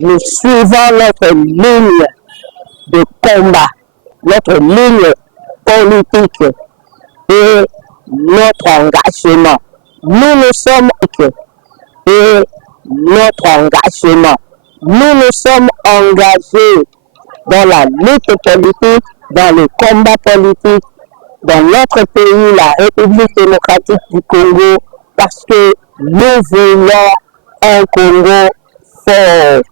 nous suivons notre ligne de combat, notre ligne politique et notre engagement. Nous sommes et notre engagement. Nous sommes engagés dans la lutte politique, dans le combat politique, dans notre pays, la République démocratique du Congo, parce que nous voulons un Congo fort.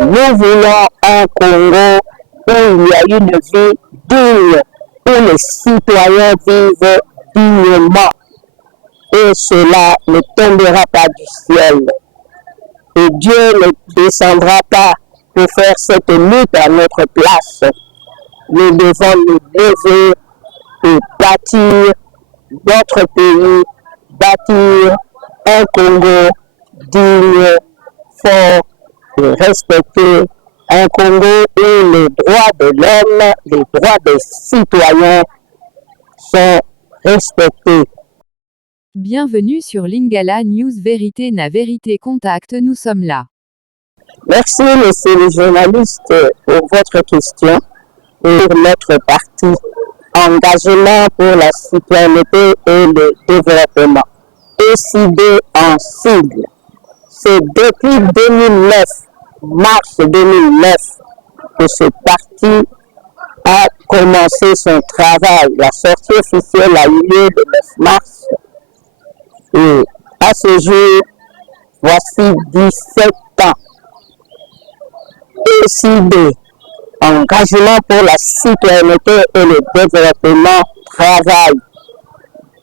Nous voulons un Congo où il y a une vie digne, où les citoyens vivent dignement. Et cela ne tombera pas du ciel. Et Dieu ne descendra pas pour faire cette lutte à notre place. Nous devons nous lever et bâtir d'autres pays, bâtir un Congo digne, fort et respecté, un Congo où les droits de l'homme, les droits des citoyens sont respectés. Bienvenue sur Lingala News Vérité na Vérité Contact, nous sommes là. Merci, monsieur le journaliste, pour votre question et pour notre parti. Engagement pour la citoyenneté et le développement. ECD en sigle. C'est depuis 2009, mars 2009, que ce parti a commencé son travail. La sortie officielle a eu lieu le 9 mars. Et à ce jour, voici 17 ans. ECD, engagement pour la citoyenneté et le développement, travail.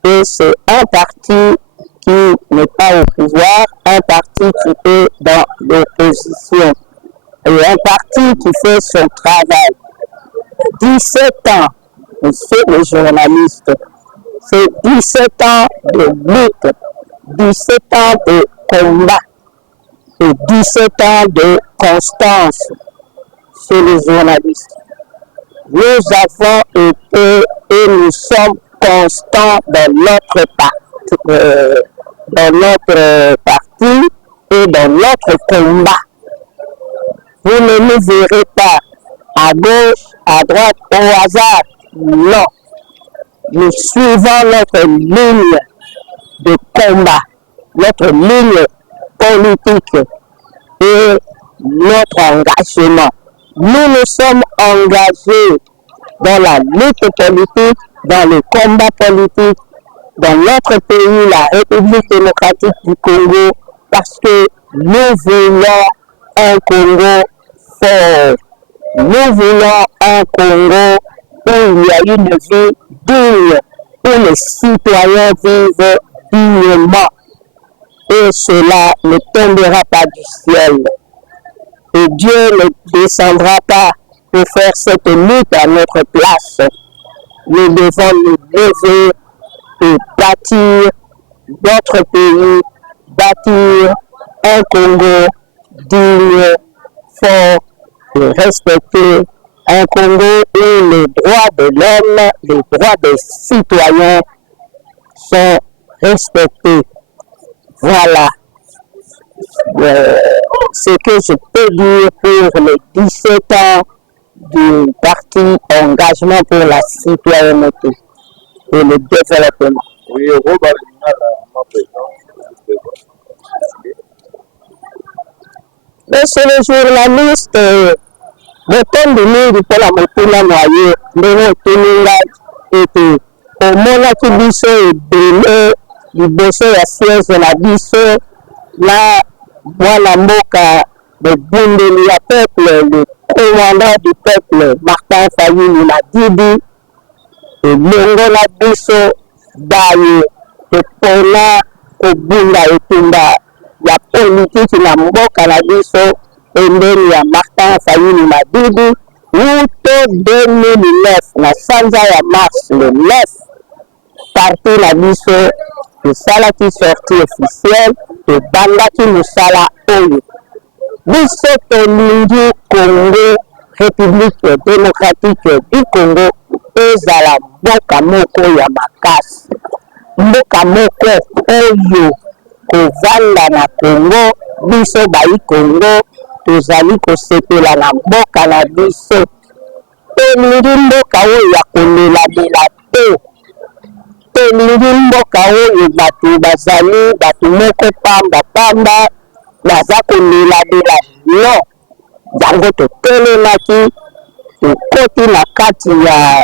Et c'est un parti qui n'est pas au pouvoir, un parti qui est dans l'opposition. Et un parti qui fait son travail. 17 ans, monsieur le journaliste, c'est 17 ans de lutte, 17 ans de combat et 17 ans de constance chez les journalistes. Nous avons été et nous sommes constants dans notre parti et dans notre combat. Vous ne nous verrez pas à gauche, à droite, au hasard. Non. Nous suivons notre ligne de combat, notre ligne politique et notre engagement. Nous nous sommes engagés dans la lutte politique, dans le combat politique, dans notre pays, la République démocratique du Congo, parce que nous voulons un Congo fort. Nous voulons un Congo où il y a une vie digne, où les citoyens vivent dignement. Et cela ne tombera pas du ciel. Et Dieu ne descendra pas pour faire cette lutte à notre place. Nous devons nous lever et bâtir d'autres pays, bâtir un Congo digne, fort et respecté, un Congo où les droits de l'homme, les droits des citoyens sont respectés. Voilà ce que je peux dire pour les 17 ans du parti Engagement pour la citoyenneté et le développement. Oui, monsieur le journaliste, le temps de nous pour la motuna noyée, nous tenons et au moment qui dit ça, liboso ya siège na biso na mwana mboka de bundeli ya peuple, le commandant du peuple Martin Fayulu Madidi elongo na biso baye epona kobunda etumba ya politiki na mboka na biso pembeni ya Martin Fayulu Madidi uto 2009 na sanza ya mars le 9 parti na biso esalaki sortie officielle ebandaki mosala oyo biso tolingi Congo République démocratique du Congo ezala mboka moko ya makasi, mboka moko oyo kovanda na Congo biso bayi Congo tozali kosepela na mboka na biso. Tolingi mboka oyo ya kolelalela te. Tolingi mboka oyo bato bazali bato moko pamba baza kolelalela no. Yango totelemaki tokoti na kati ya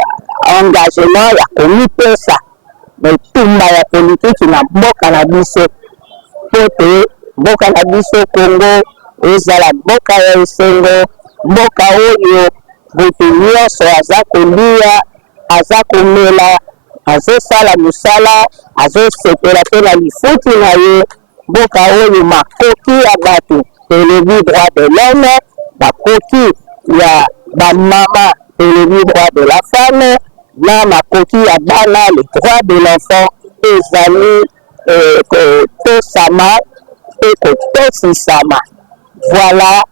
engagement ya komipesa bitumba ya politiki na mboka na biso. Pote mboka na biso Congo ezala mboka ya esengo, mboka oyo moto nyonso aza kolia, aza komela, azosala mosala, azosepela mpe na lifuti na ye, mboka oyo makoki ya bato elevi droit de l'homme, makoki ya bamama elevi droit de la femme, na makoki ya bana le droit de l'enfant ezali kotosama mpe kotosisama. Voilà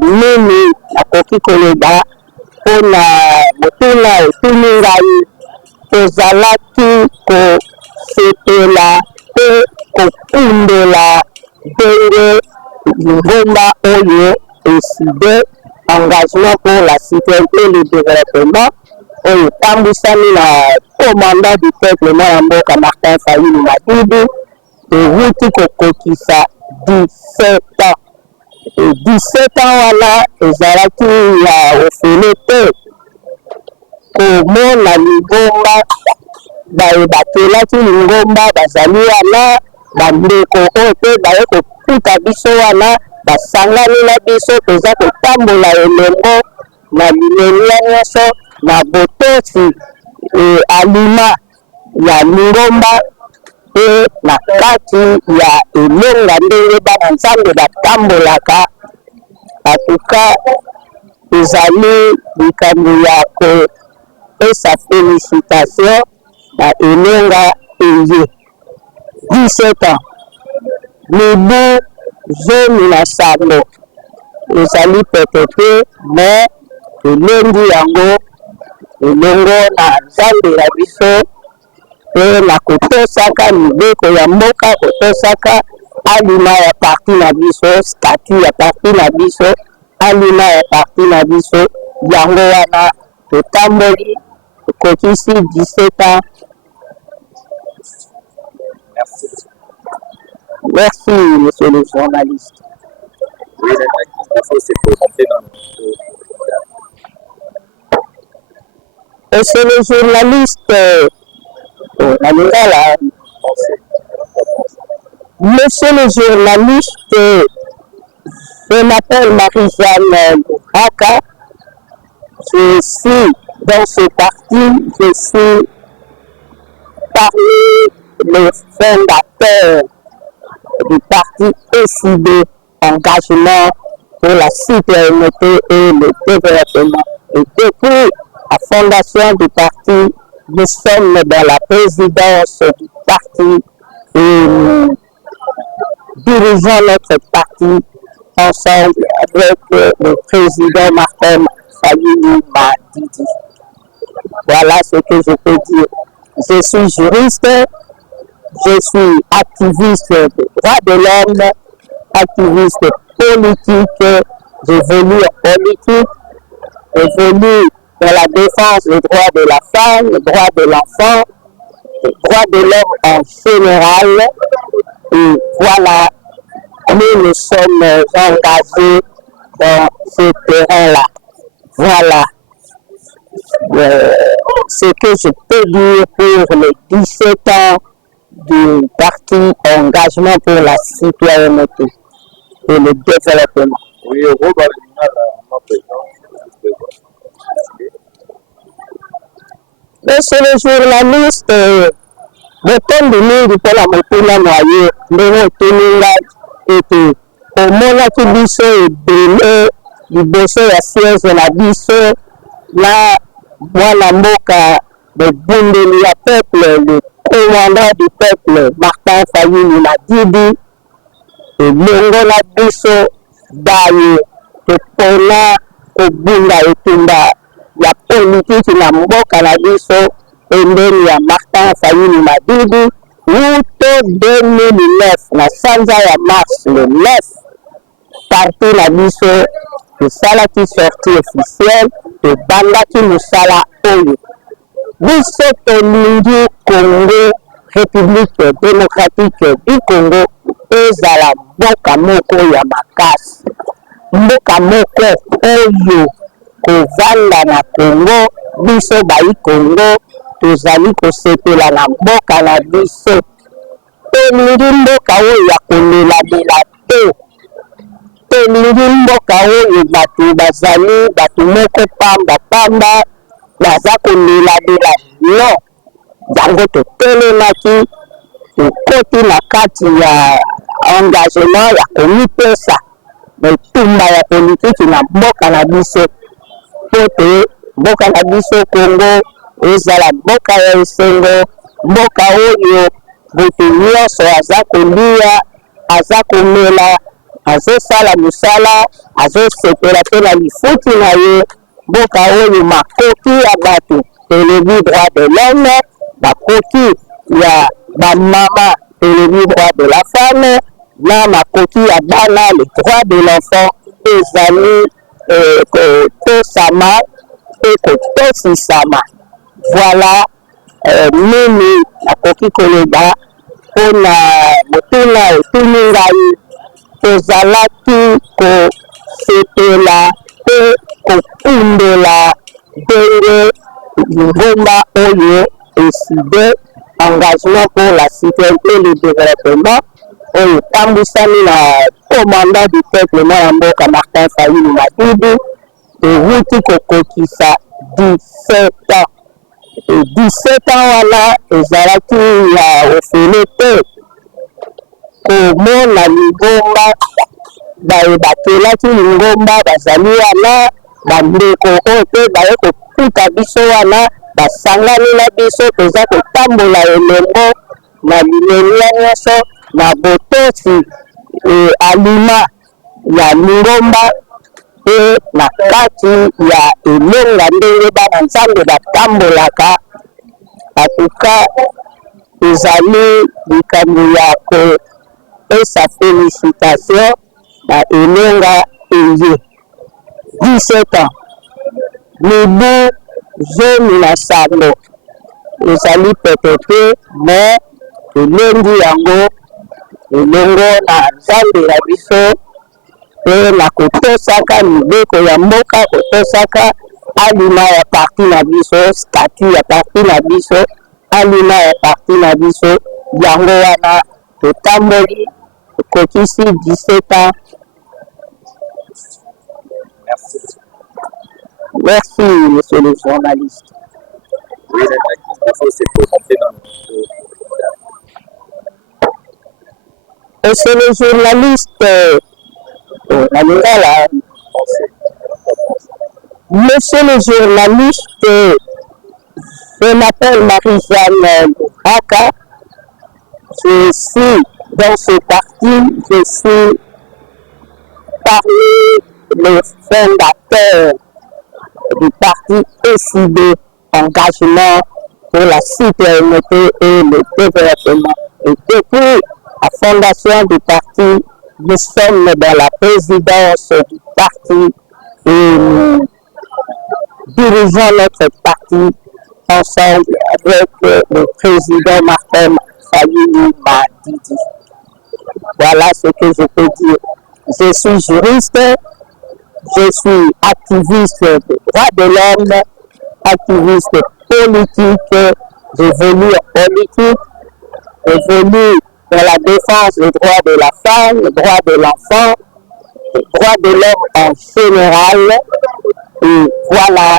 nini nakoki koloba mpona motuna etuni ngai. Tozalaki kosepela mpe kokundela ndenge Lingomba oyo eside engagement pour la citoyenneté et le développement oyo tambusami na commandant du peuple mwana mboka Martin Fayulu Madidi ewuti kokokisa 17 ans. 17 ans wana ezalaki ya ofele te komona Lingomba bakelaki Lingomba bazali wana bandeko oyo mpe baye kokuta biso wana basangani na biso toza kotambola elengo na limelia nyonso na botosi alima ya Lingomba mpe na kati ya elonga ndenge bana nzambe batambolaka. Atuka ezali likambo ya kopesa félicitation na elonga eye 17 ans. Mibu zomi na sango ezali pete te me elengi yango elongo na nzambe ya biso mpe na kotosaka mibeko ya mboka, kotosaka alima ya parti na biso, statu ya parti na biso, alima ya parti na biso. Yango wana totamboli kokisi 17 ans. Merci, monsieur le journaliste. Oui, il faut se présenter dans c'est le journaliste Monsieur le journaliste, je m'appelle Marie-Jeanne Bouraka. Je suis dans ce parti, je suis parmi les fondateurs du parti SID, Engagement pour la citoyenneté et le développement. Et depuis la fondation du parti, nous sommes dans la présidence du parti et nous dirigeons notre parti ensemble avec le président Martin Fayulu Madidi. Voilà ce que je peux dire. Je suis juriste, je suis activiste des droits de l'homme, activiste politique, j'évolue en politique, j'évolue dans la défense des droits de la femme, des droits de l'enfant, des droits de l'homme en général. Et voilà, nous sommes engagés dans ce terrain-là. Voilà ce que je peux dire pour les 17 ans du parti Engagement pour la citoyenneté et le développement. Oui, monsieur le journaliste, botondi mingi mpona motuna mwaye ndenge otuninga ete omonaki biso ebele liboso ya siège na biso na mwana mboka bobundeli ya peuple, le commandant du peuple Martin Fayulu Madidi elongo na biso daye topona kobunda etumba ya politiki na mboka na biso pembeni ya Martin Fayulu Madidi wuto 2009 na sanza ya mars le 9 parti na biso tosalaki sortie officielle tobandaki mosala oyo biso tolingi Congo République démocratique du Congo ezala mboka moko ya makasi, mboka moko oyo kovanda na Congo biso bayi Congo tozali kosepela na mboka na biso. Tolingi mboka oyo ya kolelalela te, tolingi mboka oyo bato bazali bato moko pamba baza kolelalela non. Yango totelemaki tokoti na kati ya engagement ya komipesa etumba ya politiki na mboka na biso po te mboka na biso Congo ezala mboka ya esengo, mboka oyo moto nyonso aza kolia, aza komela, azosala mosala, azosepela mpe na lifuti na ye, mboka oyo makoki ya bato elebi droit de l'homme, makoki ya bamama elebi droit de la femme, na makoki ya bana le droit de l'enfant ezali kotosama mpe kotosisama. Voilà mimi nakoki koloba mpona motuna etuni ngai tozalaki kosepela mpe kokundela ndenge Ngomba oyo décidé engagement pour la citoyenneté et le développement oyo tambusani na commandant du peuple na mboka Martin Fayulu Madidi ewuti kokokisa 17 ans. 17 ans wana ezalaki ya ofele te komona Lingomba bakelaki Lingomba bazali wana bandeko oyo mpe baye kokuta biso wana basangani na biso toza kotambola elembo na limelia nyonso na botosi alima ya Lingomba mpe na kati ya elonga ndenge bana nzambe batambolaka. Atuka ezali likambo ya kopesa félicitation na elonga eye 17 ans mibu zomi na sango ezali pete te me elengi yango elongo na nzambe na biso mpe na kotosaka mibeko ya mboka, kotosaka alima ya parti na biso, statu ya parti na biso, alima ya parti na biso. Yango wana totamboli kokisi 17 ans. Merci, monsieur le journaliste. Oui, il faut se présenter dans le c'est le journaliste monsieur le journaliste, je m'appelle Marie-Jeanne Bouraka. Je suis dans ce parti, je suis parmi les fondateurs du parti SID, engagement pour la citoyenneté et le développement. Et depuis la fondation du parti, nous sommes dans la présidence du parti et nous dirigeons notre parti ensemble avec le président Martin Fayulu Madidi. Voilà ce que je peux dire. Je suis juriste, je suis activiste des droits de l'homme, activiste politique, j'évolue en politique, j'évolue dans la défense des droits de la femme, des droits de l'enfant, des droits de l'homme en général. Et voilà,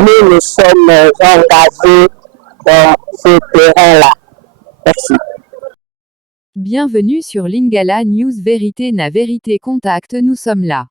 nous sommes engagés dans ce terrain-là. Merci. Bienvenue sur Lingala News Vérité na Vérité Contact, nous sommes là.